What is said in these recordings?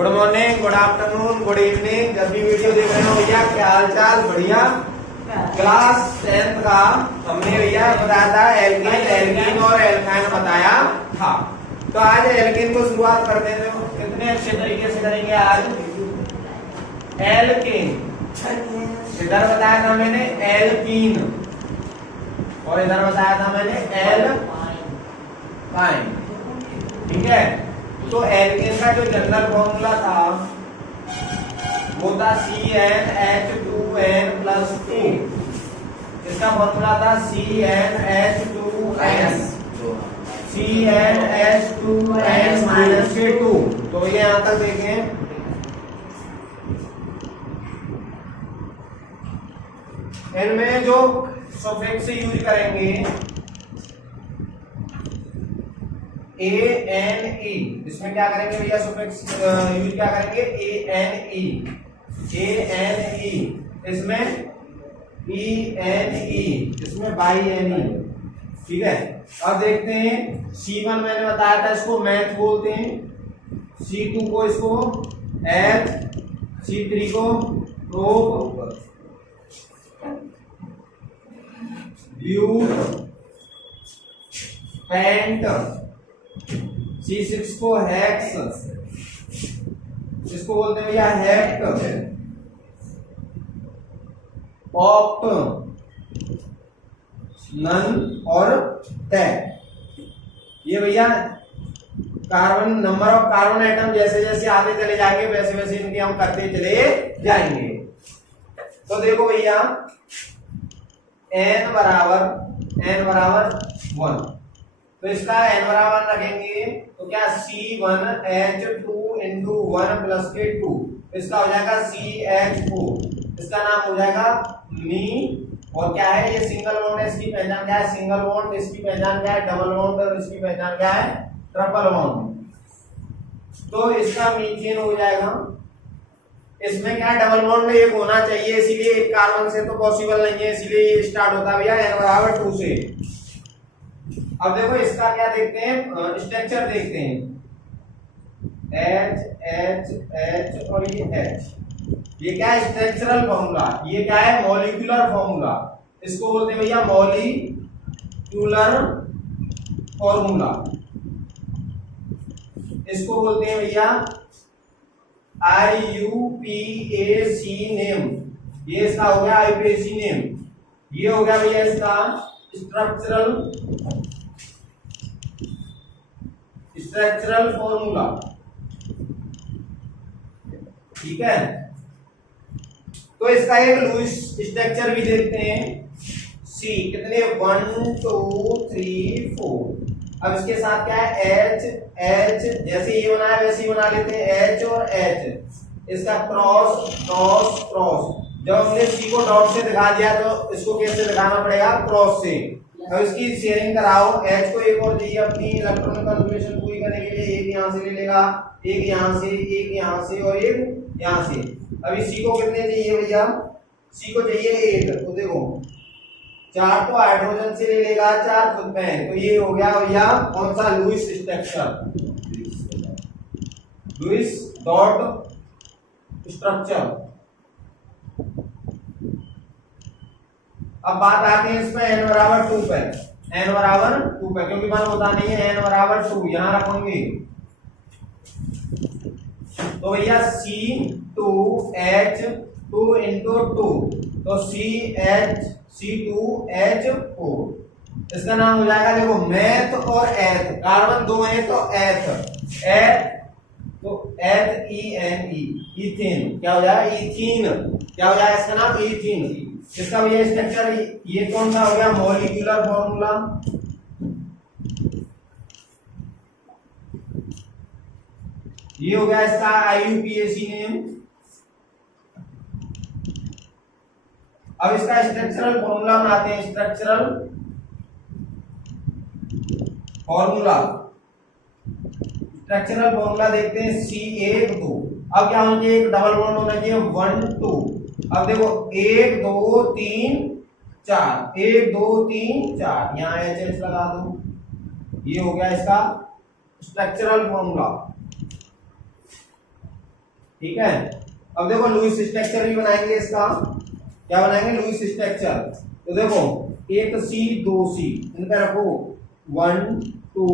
Good morning, good afternoon, good evening. जब भी video देख रहे हो भैया, क्या हाल चाल? बढ़िया। क्लास 10th का हमने भैया बताया था एल्कीन और एल्काइन बताया था। तो आज एल्कीन को शुरुआत करते हैं। तो कितने अच्छे तरीके से करेंगे आज एल्कीन। इधर बताया था मैंने एल्कीन और इधर बताया था मैंने एल्काइन। ठीक है। तो एल्केन का जो जनरल फॉर्मूला था वो था CnH2n+2। इसका फॉर्मूला था CnH2n-2। तो ये यहां तक देखें, इनमें जो सफिक्स यूज करेंगे ANE, इसमें क्या करेंगे भैया? सफिक्स यूज क्या करेंगे? ANE, इसमें ENE, इसमें BYNE। ठीक है। अब देखते हैं C1 मैंने बताया था, इसको मैथ बोलते हैं। C2 को इसको एथ, C3 को प्रोप, ब्यूट, पेंट, C6 को हेक्स, इसको बोलते हैं भैया हेक्ट, ऑक्ट, नन और टेक। ये भैया carbon, number of carbon atom जैसे जैसे आते चले जाएंगे वैसे वैसे इनके हम करते चले जाएंगे। तो देखो भैया n बराबर 1, तो इसका n बराबर रखेंगे तो क्या C1H2 इसका हो जाएगा CH4। इसका नाम हो जाएगा मी। और क्या है ये? सिंगल बॉन्ड है, इसकी पहचान क्या है? Single bond. इसकी पहचान क्या है? Double bond. और इसकी पहचान क्या है? Triple bond. तो इसका मीथेन हो जाएगा। इसमें क्या डबल बॉन्ड एक होना चाहिए, इसीलिए एक कार्बन से तो पॉसिबल नहीं है, इसीलिए ये स्टार्ट होता है भैया n बराबर 2 से। अब देखो इसका क्या देखते हैं, स्ट्रक्चर देखते हैं। H H H और ये H, ये क्या है? Structural formula. ये क्या है? Molecular formula. इसको बोलते हैं भैया मॉलिक्यूलर फॉर्मूला। इसको बोलते हैं भैया IUPAC नेम। ये इसका हो गया IUPAC नेम। ये हो गया भैया इसका स्ट्रक्चरल फॉर्मूला। ठीक है। तो इसका एक लुईस स्ट्रक्चर भी देखते हैं। C कितने? 1 2 3 4। अब इसके साथ क्या है? H जैसे ये बना है वैसे ही बना लेते हैं, H और H। इसका क्रॉस क्रॉस क्रॉस। जब हमने C को डॉट से दिखा दिया तो इसको कैसे दिखाना पड़ेगा? क्रॉस से। अब इसकी शेयरिंग कराओ। H को एक और चाहिए अपनी इलेक्ट्रॉनिक कन्फर्मेशन पूरी करने के लिए। एक यहां से ले लेगा, एक यहां से, एक यहां से और एक यहां से। अभी C को कितने चाहिए भैया? C को चाहिए 1। तो देखो 4 तो हाइड्रोजन से ले लेगा, 4 खुद में है। तो ये हो गया भैया कौन सा? Lewis structure, Lewis dot structure. अब बात आती है इसमें n बराबर 2 पे। n बराबर 2 पे, क्योंकि 1 होता नहीं है, n बराबर 2 यहां रखूंगी। तो भैया C2H2 into 2, तो C2H4। इसका नाम हो जाएगा देखो मैथ और एथ। कार्बन 2 है तो एथ, तो ENE, इथेन। क्या हो जाएगा? इथीन। क्या हो जाएगा इसका नाम? इथीन। इसका भैया स्ट्रक्चर ये कौन सा हो गया? Molecular formula. ये हो गया इसका IUPAC नेम। अब इसका स्ट्रक्चरल फॉर्मूला बनाते हैं। स्ट्रक्चरल फॉर्मूला देखते हैं। C1 2। अब क्या होना चाहिए? एक डबल बॉन्ड होना चाहिए 1 2। अब देखो 1 2 3 4, 1 2 3 4, यहाँ HH लगा दो। ये हो गया इसका स्ट्रक्चरल फॉर्मूला। ठीक है। अब देखो लुईस स्ट्रक्चर भी बनाएंगे इसका। क्या बनाएंगे? Lewis structure. तो देखो एक सी दो सी इनका रखो 1 2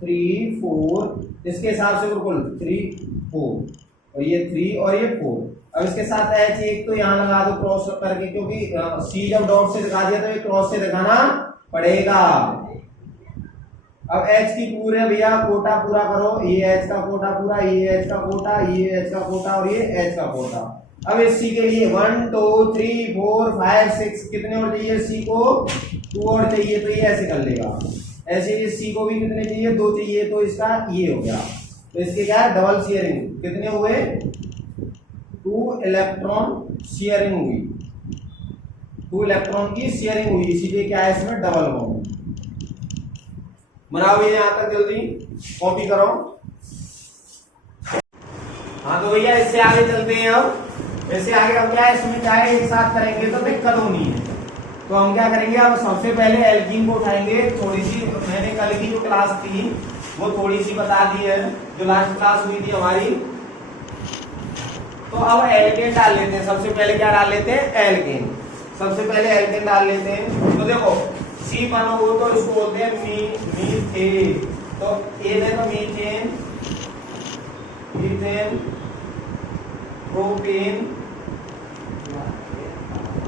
3 4 इसके हिसाब से बिल्कुल 3 4 और ये 3 और ये 4। अब इसके साथ एच एक तो यहाँ लगा दो क्रॉस करके, क्योंकि सी जब डॉट से दिखा दिया तो ये क्रॉस से दिखाना पड़ेगा। अब एच की पूरे भैया कोटा पूरा करो, ये एच का कोटा पूरा, ये एच का कोटा, ये एच का कोटा और ये एच का कोटा। अब इस सी के लिए 1 2 3 4 5 6 कितने और चाहिए? सी को 2 और चाहिए, तो ये ऐसे कर लेगा। ऐसे इस सी को भी कितने चाहिए? 2 चाहिए, तो इसका ये हो गया। तो इसके क्या है? Double sharing. कितने हुए? 2 इलेक्ट्रॉन शेयरिंग हुई, 2 इलेक्ट्रॉन की शेयरिंग हुई, इसीलिए क्या है इसमें डबल बॉन्ड। बनाओ ये यहां तक, जल्दी कॉपी करो। हाँ तो भैया इससे आगे चलते हैं। अब इससे आगे अब क्या है, इसमें क्या है एक साथ करेंगे तो दिक्कत होनी है। तो हम क्या करेंगे, अब सबसे पहले एल्कीन को उठाएंगे। थोड़ी सी मैंने कल की जो क्लास थी वो थोड़ी सी बता दी है, जो लास्ट क्लास हुई थी हमारी। तो अब एल्केन डाल लेते हैं। सबसे पहले क्या डाल लेते हैं? एल्केन। सबसे पहले एल्केन डाल लेते हैं। तो देखो सी बनो हो तो इसको बोलते हैं मीथेन। तो ए देखो methane, methane, propane,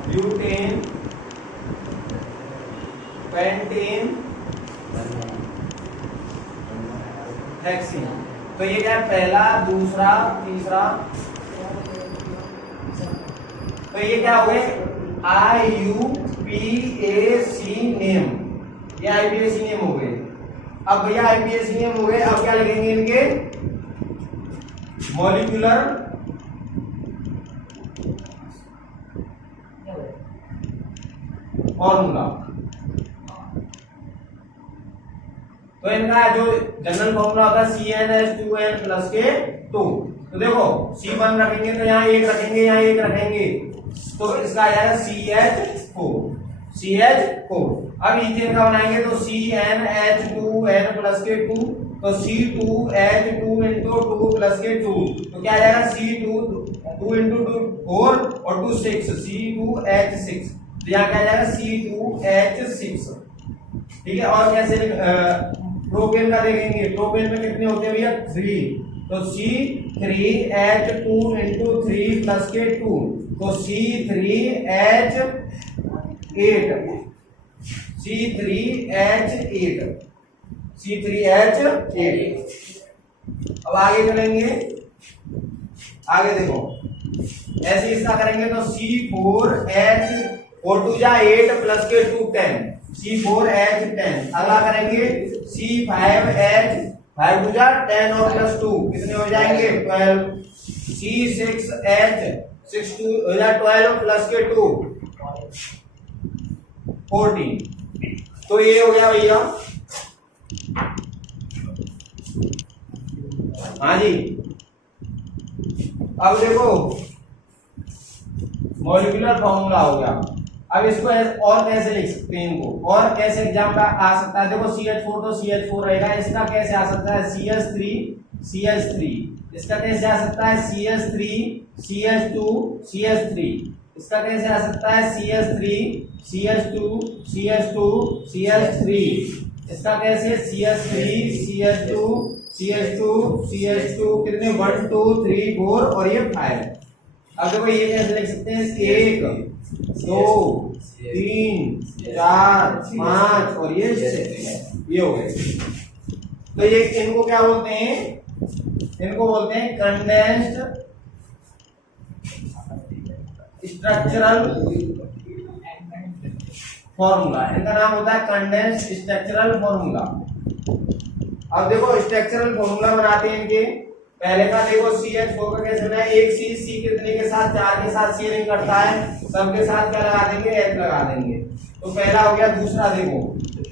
butane, pentane, hexane. तो ये क्या है? पहला, दूसरा, तीसरा। तो ये क्या हो गए? IUPAC नेम, ये IUPAC नेम हो गए। अब भैया IUPAC नेम हो गए, अब क्या लिखेंगे इनके? Molecular formula. तो इनका जो जनरल फॉर्मूला होता है CnH2n प्लस के 2। तो देखो C1 रखेंगे तो यहाँ 1 रखेंगे, यहाँ 1 रखेंगे, तो इसका आ जाएगा CH4, CH4। अब इथेन का बनाएंगे तो CnH2n प्लस के 2, तो C2H2 into 2 प्लस के 2, तो क्या आ जाएगा? C2 2 into 2 4 और 2 6, C2H6। तो यहाँ क्या आ जाएगा? C2H6। ठीक है। और कैसे प्रोपेन का देखेंगे? प्रोपेन में कितने होते हैं भैया? 3, तो C3H2 into 3 प्लस के 2, तो C3H8, C3H8, C3H8। अब आगे चलेंगे, आगे देखो ऐसे इसका करेंगे तो C4H 4 2 जा 8 प्लस के 2 10, C4H10। अगला करेंगे C5H 5 2 जा 10 और प्लस 2 कितने हो जाएंगे? 12, C6H 6 2 हो जा 12 प्लस के 2 14। तो ये हो गया भैया। हाँ जी। अब देखो मॉलिक्यूलर फॉर्मूला हो गया। अब इसको और कैसे लिख सकते हैं इनको, और कैसे एग्जाम का आ सकता है? देखो CH4 तो CH4 रहेगा, इसका कैसे आ सकता है? CH3 CH3। इसका कैसे आ सकता है? CH3 CH2 CH3। इसका कैसे आ सकता है? CH3 CH2 CH2 CH3। इसका कैसे? CH3 CH2 CH2 CH2 कितने? 1 2 3 4 और ये 5। अब देखो ये कैसे लिख सकते हैं? 1 2 3 4 5 और ये 6। ये हो गए। तो ये इनको क्या बोलते हैं? इनको बोलते हैं कंडेंस्ड स्ट्रक्चरल फॉर्मूला। इनका नाम होता है कंडेंस्ड स्ट्रक्चरल फॉर्मूला। अब देखो स्ट्रक्चरल फॉर्मूला बनाते हैं इनके। पहले का देखो CH4 का कैसे बनाया? एक C कितने के साथ? 4 के साथ शेयरिंग करता है, सबके साथ क्या लगा देंगे? H लगा देंगे। तो पहला हो गया। दूसरा देखो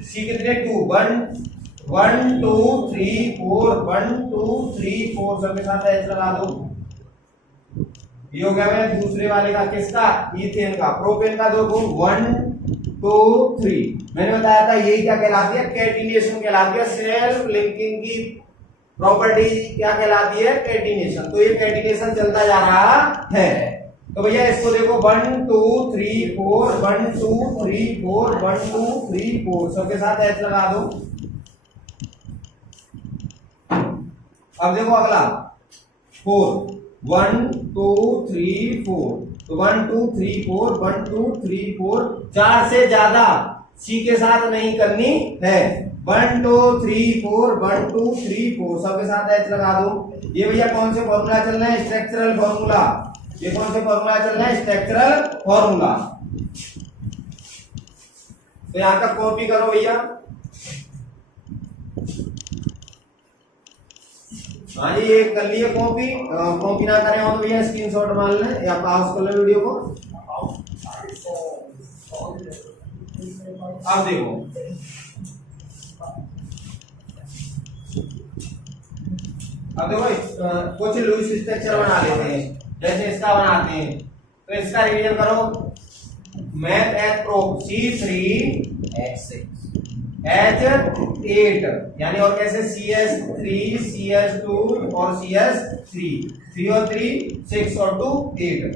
C कितने? 2 1 2 3 4 1 2 3 4 सबके साथ H लगा दो। ये हो गया मेरे दूसरे वाले का। किसका? ईथेन का। प्रोपेन का देखो 1 2 3। मैंने बताया था यही क्या कहलाती है? कैटिनेशन कहलाती है, सेल्फ लिंकिंग की प्रॉपर्टी क्या कहलाती है? कैटिनेशन। तो ये कैटिनेशन चलता जा रहा है। तो भैया इसको देखो 1 2 3 4 1 2 3 4 1 2 3 4 सबके साथ एच लगा दो। अब देखो अगला 4 1 2 3 4 तो 1 2 3 4 1 2 3 4 4 से ज्यादा सी के साथ नहीं करनी है। 1 2 3 4 1 2 3 4 सबके साथ एच लगा दो। ये भैया कौन से फॉर्मूला चल रहे हैं? Structural formula. ये कौन से फॉर्मूला चल रहा है? Structural formula. तो यहां तक कॉपी करो भैया। हाँ जी ये कर लिए कॉपी। कॉपी ना करें हो तो भैया स्क्रीनशॉट मार लें या पॉज कर लें वीडियो को। अब देखो कुछ लुईस स्ट्रक्चर बना लेते हैं। जैसे इसका बनाते हैं तो इसका रिवीजन करो। Math eth pro C3H6 H8 यानी और कैसे CS3 CS2 और CS3 3 और 3 6 और 2 8।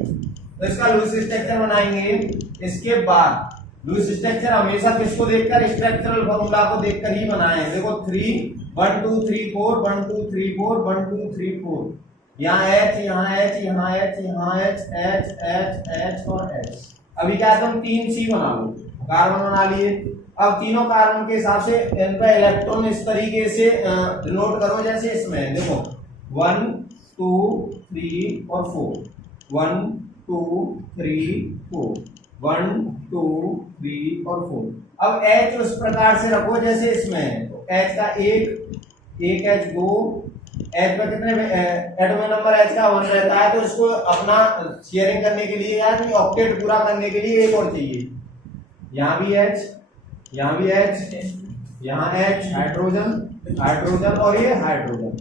तो इसका लुईस स्ट्रक्चर बनाएंगे। इसके बाद लुईस स्ट्रक्चर हमेशा किसको देखकर? स्ट्रक्चरल फॉर्मूला को देखकर ही बनाए। देखो 3 1 2 3 4 1 2 3 4 1 2 3 4 यहाँ H यहाँ H यहाँ H यहाँ H H H H और H। अभी क्या तुम 3 C बना लो, कार्बन बना लिए। अब तीनों कार्बन के हिसाब से इनका इलेक्ट्रॉन इस तरीके से डिनोट करो जैसे इसमें देखो 1 2 3 और 4 1 2 3 4 1 2 3 और 4। अब H उस प्रकार से रखो जैसे इसमें। तो H का एक H 2 H पर कितने एटॉमिक नंबर H का 1 रहता है। तो इसको अपना शेयरिंग करने के लिए यानी ऑक्टेट पूरा करने के लिए एक और चाहिए। यहाँ भी H यहाँ भी H यहाँ H हाइड्रोजन और ये हाइड्रोजन।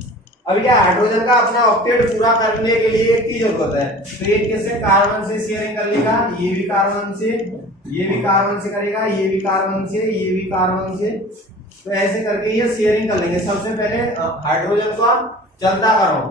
अब क्या हाइड्रोजन का अपना ऑक्टेट पूरा करने के लिए एक की जरूरत है। तो एक कैसे कार्बन से शेयरिंग कर लेगा। ये भी कार्बन से, ये भी कार्बन से करेगा, ये भी कार्बन से, ये भी कार्बन से। तो ऐसे करके ये शेयरिंग कर लेंगे। सबसे पहले हाइड्रोजन को चलता करो।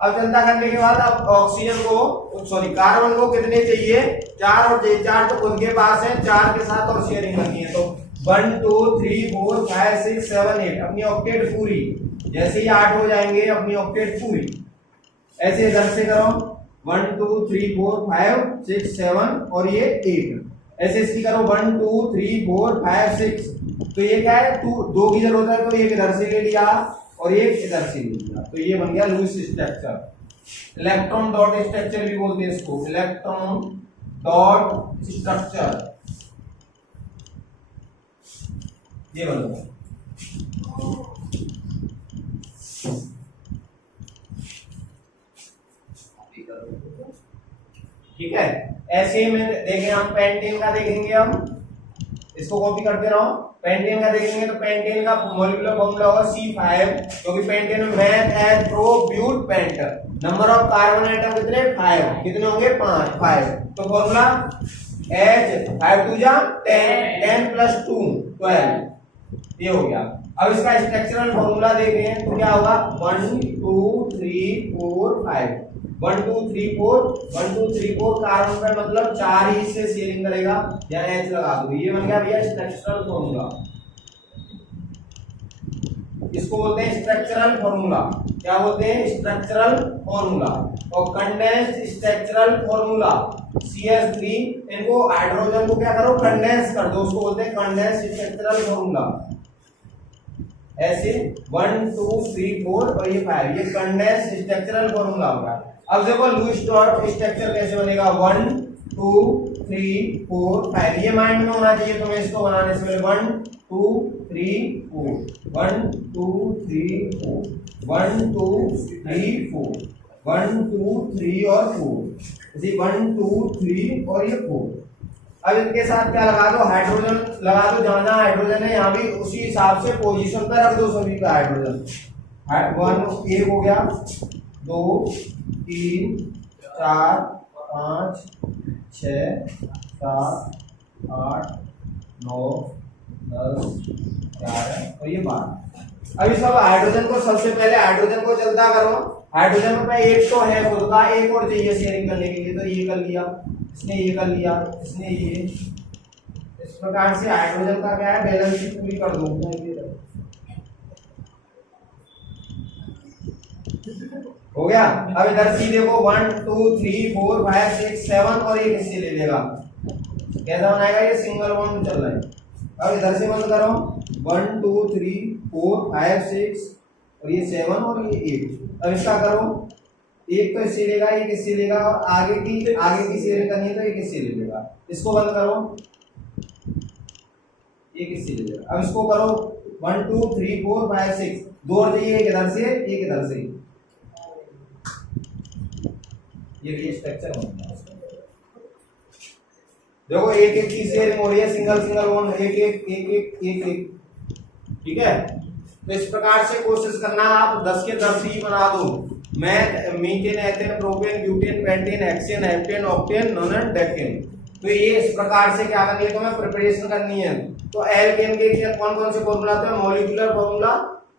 अब चलता करने के बाद अब ऑक्सीजन को सॉरी कार्बन को कितने चाहिए? 4 और 4 तो उनके पास है। 4 के साथ और शेयरिंग करनी है। तो 1 2 3 4 5 6 7 8 अपनी ऑक्टेट पूरी। जैसे ही 8 हो जाएंगे अपनी ऑक्टेट पूरी। ऐसे इधर से करो 1 2 3 4 5 6 7 और ये 8। ऐसे इसकी करो 1 2 3 4 5 6। तो ये क्या है? 2 की जरूरत है तो एक इधर से ले लिया और एक इधर से ले लिया। तो ये बन गया Lewis structure. Electron dot structure भी बोलते हैं इसको। इलेक्ट्रॉन डॉट स्ट्रक्चर ये बन गया। ठीक है। ऐसे ही में देखें हम पेंटेन का देखेंगे। हम इसको कॉपी करते रहो। पेंटेन का देखेंगे तो पेंटेन का मॉलिक्यूलर फॉर्मूला होगा C5 क्योंकि पेंटेन में meth eth pro but pent. Number of carbon atom कितने? 5। कितने होंगे? 5। तो फॉर्मूला H 5 2 जा 10 10 + 2 12 ये हो गया। अब इसका स्ट्रक्चरल फॉर्मूला देखें तो क्या होगा? 1 2 3 4 5 1 2 3 4 1 2 3 4 कार्बन पर मतलब 4 ही से शेयरिंग करेगा। यहाँ H लगा दो। ये बन गया भैया स्ट्रक्चरल फॉर्मूला। इसको बोलते हैं स्ट्रक्चरल फॉर्मूला। क्या बोलते हैं? Structural formula. और कंडेंस्ड स्ट्रक्चरल फॉर्मूला CS3 इनको हाइड्रोजन को क्या करो? कंडेंस कर दो। उसको बोलते हैं कंडेंस्ड स्ट्रक्चरल फॉर्मूला। ऐसे 1 2 3 4 और ये 5 ये कंडेंस्ड स्ट्रक्चरल फॉर्मूला होगा। अब देखो लुईस डॉट स्ट्रक्चर कैसे बनेगा? 1 2 3 4 5 ये माइंड में होना चाहिए तुम्हें इसको बनाने से पहले। 1 2 3 4 1 2 3 4 1 2 3 4 1 2 3 और 4 इसी 1 2 3 और ये 4। अब इनके साथ क्या लगा दो? हाइड्रोजन लगा दो। जहां जहां हाइड्रोजन है यहाँ भी उसी हिसाब से पोजीशन पे रख दो सभी का हाइड्रोजन। 1 1 हो गया 2 3 4 5 6 7 8 9 10 11 और ये 12। अभी सब हाइड्रोजन को सबसे पहले हाइड्रोजन को चलता करो। हाइड्रोजन में एक तो है खुद का, एक और चाहिए शेयरिंग करने के लिए, तो ये कर लिया इसने, ये कर लिया इसने, ये इस प्रकार से हाइड्रोजन का क्या है बैलेंस पूरी कर दूंगा। हो गया। अब इधर सी देखो 1 2 3 4 5 6 7 और एक इससे ले लेगा, कैसा बनाएगा ये सिंगल बॉन्ड चल रहा है। अब इधर से बंद करो 1 2 3 4 5 6 और ये 7 और ये 8। अब इसका करो, एक तो इससे लेगा, एक इससे लेगा और आगे की शेयरिंग करनी है तो एक इससे ले लेगा। इसको बंद करो, एक इससे ले लेगा। अब इसको करो 1 2 3 4 5 6, दो और चाहिए, एक इधर से एक इधर से। ये स्ट्रक्चर होता है। देखो एक एक की शेयरिंग हो रही है, सिंगल सिंगल बॉन्ड, एक एक एक एक एक एक, ठीक है। तो इस प्रकार से कोशिश करना आप 10 के 10 ही बना दो। Methane, ethane, propane, butane, pentane, hexane, heptane, octane, नोनेन, decane. तो ये इस प्रकार से क्या करनी है तुम्हें प्रिपरेशन करनी है। तो एल्केन के कौन कौन से फॉर्मूला आते हैं? Molecular formula,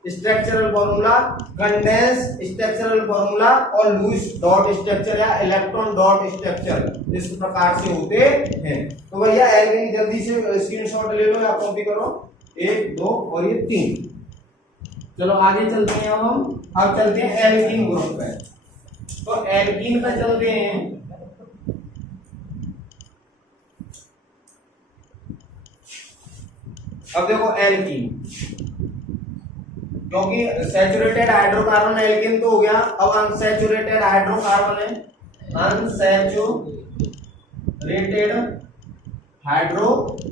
structural formula, condense structural formula और लूइस डॉट स्ट्रक्चर या इलेक्ट्रॉन डॉट स्ट्रक्चर इस प्रकार से होते हैं। तो भैया एल्केन जल्दी से स्क्रीनशॉट ले लो या कॉपी करो, 1 2 और ये 3। चलो आगे चलते हैं। अब चलते हैं एल्कीन ग्रुप पे। तो एल्कीन पे चलते हैं। अब देखो एल्कीन, क्योंकि सैचुरेटेड हाइड्रोकार्बन एल्कीन तो हो गया, अब अनसैचुरेटेड हाइड्रोकार्बन है। अनसैचुरेटेड हाइड्रोकार्बन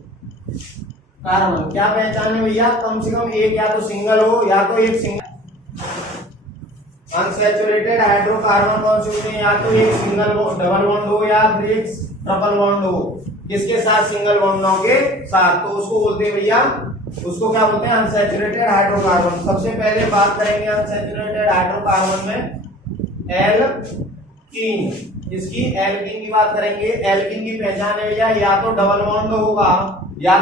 क्या पहचान है भैया? कम से कम एक या तो सिंगल हो या तो एक सिंगल। अनसैचुरेटेड हाइड्रोकार्बन कौन से होते हैं? या तो एक सिंगल डबल बॉन्ड हो या फिर एक ट्रिपल बॉन्ड हो। किसके साथ? सिंगल बॉन्डों के साथ। तो उसको बोलते हैं भैया, उसको क्या बोलते हैं? Unsaturated hydrocarbon. सबसे पहले बात करेंगे अनसैचुरेटेड हाइड्रोकार्बन में एल्कीन। इसकी एल्कीन की बात करेंगे। एल्कीन की पहचान है भैया, या तो डबल बॉन्ड होगा, या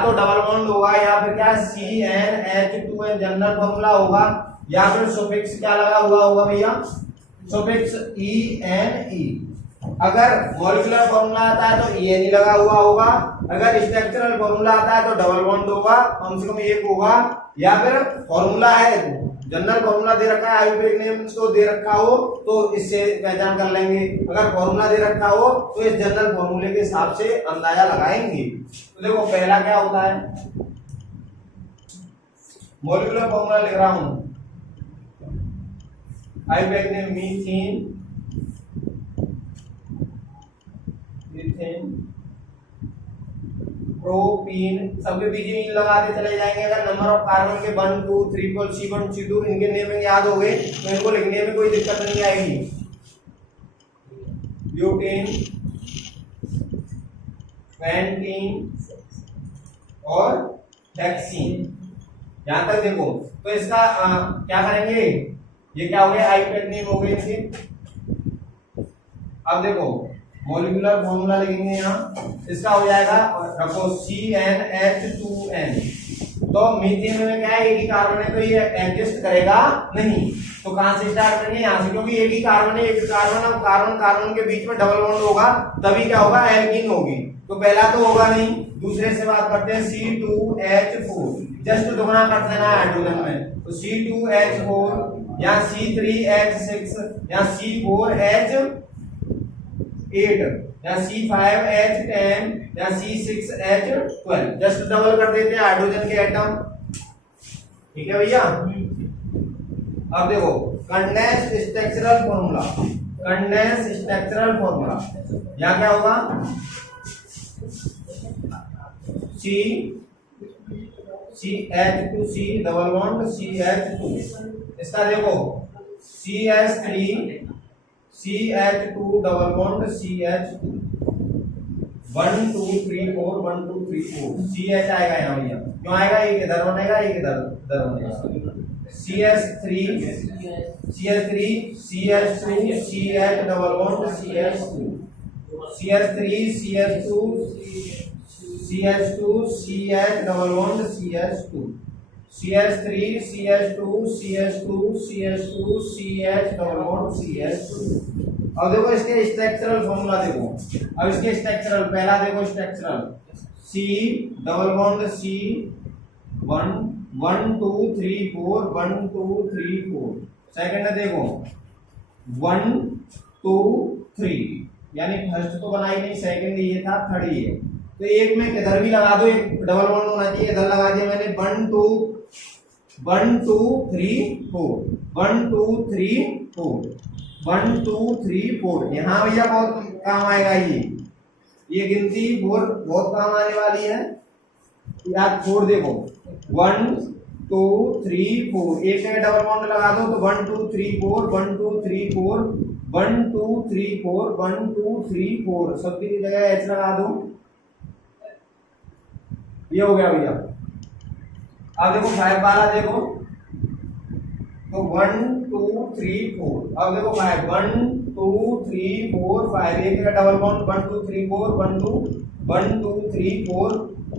फिर क्या CnH2n जनरल फॉर्मूला होगा, या फिर सुफिक्स क्या लगा हुआ होगा भैया? Suffix ENE। अगर मॉलिक्यूलर फॉर्मूला आता है तो ENE लगा हुआ होगा। अगर स्ट्रक्चरल फॉर्मूला आता है तो डबल बॉन्ड होगा, कम से कम एक होगा। या फिर फॉर्मूला है, जनरल फॉर्मूला दे रखा है, आयुर्वेदिक नेम को दे रखा हो तो इससे पहचान कर लेंगे। अगर फॉर्मूला दे रखा हो तो इस जनरल फॉर्मूले के हिसाब से अंदाजा लगाएंगे। तो देखो पहला क्या होता है, मॉलिक्यूलर फॉर्मूला लिख रहा हूं, आयुर्वेदिक नेम मीथेन, प्रोपीन, सबके पीछे मीन लगाते चले जाएंगे। अगर नंबर ऑफ कार्बन के 1 2 3 4 C1 C2 इनके नेमिंग याद हो गए तो इनको लिखने में कोई दिक्कत नहीं आएगी। ब्यूटेन, पेंटीन और हेक्सीन, यहां तक देखो। तो इसका क्या करेंगे, ये क्या हो गया? आईपैड नेम हो गए इनके। अब देखो मॉलिक्यूलर फॉर्मूला लिखेंगे यहाँ, इसका हो जाएगा, रखो CnH2n। तो मीथेन में क्या है? एक ही कार्बन है तो ये एडजस्ट करेगा नहीं। तो कहां से स्टार्ट करेंगे? यहाँ से, क्योंकि एक ही कार्बन है, एक कार्बन, अब कार्बन कार्बन के बीच में डबल बॉन्ड होगा तभी क्या होगा? एल्कीन होगी। तो पहला तो होगा नहीं। दूसरे से बात करते हैं C2H4, जस्ट दुगना कर देना है हाइड्रोजन में। तो C2H4 या C3H6 या C4H8 या C5H10 या C6H12, जस्ट डबल कर देते हैं हाइड्रोजन के एटम। ठीक है भैया। अब देखो condense structural formula, condense structural formula यहां क्या होगा? CH2C डबल बॉन्ड CH2, इसका देखो CH2 double bond CH2, 1 2 3 4 1 2 3 4 CH आएगा यहाँ भैया। क्यों आएगा? एक इधर बनेगा, एक इधर बनेगा। CH3 CH2 CH double bond CH2, CH3 CH2 CH double bond CH2, CH3 CH2 CH2 CH2 CH double bond CH2। अब देखो इसके स्ट्रक्चरल फॉर्मूला देखो। अब इसके स्ट्रक्चरल पहला देखो structural C double bond C 1 1 2 3 4 1 2 3 4। Second देखो 1 2 3 यानी फर्स्ट तो बनाई नहीं, सेकंड ये था, थर्ड ये। तो एक में इधर भी लगा दो, एक डबल बॉन्ड होना चाहिए, इधर लगा दिया मैंने 1 2 3 4 1 2 3 4 1 2 3 4। यहाँ भैया बहुत काम आएगा ये गिनती बहुत काम आने वाली है। याद 4 देखो 1 2 3 4, एक जगह डबल बॉन्ड लगा दो तो 1 2 3 4 1 2 3 4 1 2 3 4 1 2 3 4, सबकी जगह एच लगा दो। ये हो गया भैया। अब देखो 5 वाला देखो तो 1 2 3 4। अब देखो 5 1 2 3 4 5, एक जगह डबल बॉन्ड 1 2 3 4 1 2 1 2 3 4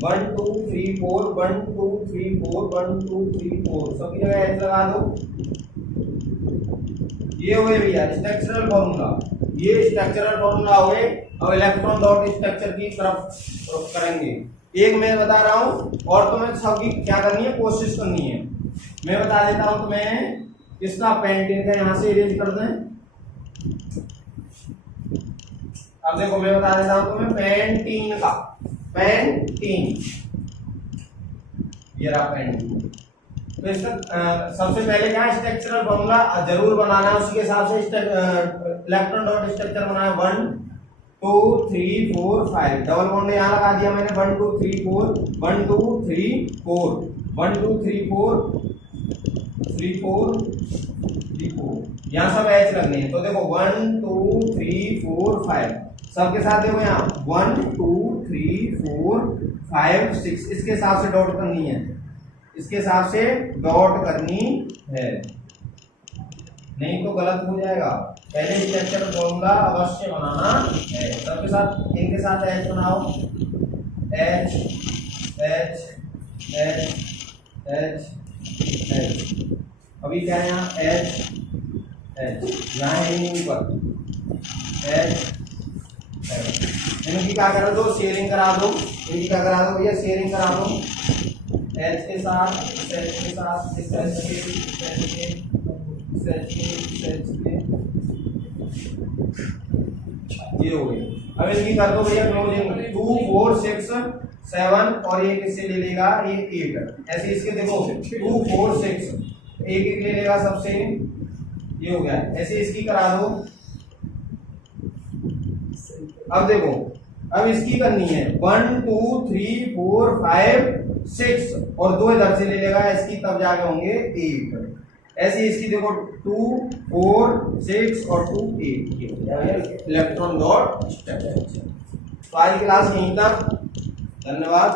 1 2 3 4 1 2 3 4 1 2 3 4, सबकी जगह एच लगा दो। ये हुए भैया स्ट्रक्चरल फॉर्मूला। ये स्ट्रक्चरल फॉर्मूला हुए। अब इलेक्ट्रॉन डॉट स्ट्रक्चर की तरफ करेंगे। एक मैं बता रहा हूं और तुम्हें सबकी क्या करनी है, कोशिश करनी है। मैं बता देता हूं तुम्हें, इसका पेंटिन का यहां से इरेज कर दें। अब देखो मैं बता देता हूं तुम्हें पेंटिन का, पेंटिन, ये रहा पेंटिन। तो इसका सबसे पहले क्या स्ट्रक्चरल फॉर्मूला जरूर बनाना है, उसके हिसाब से इलेक्ट्रॉन डॉट स्ट्रक्चर बनाया 1 2 3 4 5, डबल बॉन्ड यहाँ लगा दिया मैंने 1 2 3 4 1 2 3 4 1 2 3 4 3 4 3 4, यहाँ सब एच लगने हैं। तो देखो 1 2 3 4 5, सबके साथ देखो यहाँ 1 2 3 4 5 6, इसके हिसाब से डॉट करनी है, इसके हिसाब से डॉट करनी है, नहीं तो गलत हो जाएगा। पहले स्ट्रक्चर फॉर्मूला अवश्य बनाना है। सबके साथ इनके साथ एच बनाओ, H H H H H. अभी क्या है यहाँ एच एच, यहाँ है ऊपर एच एच। इनकी क्या करा दो, शेयरिंग करा दो। इनकी क्या करा दो भैया, शेयरिंग करा दो। एच के साथ एच के साथ एच के ये हो गई। अब इनकी कर दो भैया क्लोजिंग 2 4 6 7 और एक इससे ले लेगा ये 8। ऐसे इसके देखो 2 4 6 एक एक ले लेगा सबसे, ये हो गया। ऐसे इसकी करा दो। अब देखो अब इसकी करनी है 1 2 3 4 5 6 और 2 इधर से ले लेगा इसकी, तब जाके होंगे 8। ऐसे इसकी देखो 2 4 6 और 2 8, ये इलेक्ट्रॉन डॉट स्ट्रक्चर। तो आज की क्लास यहीं तक, धन्यवाद।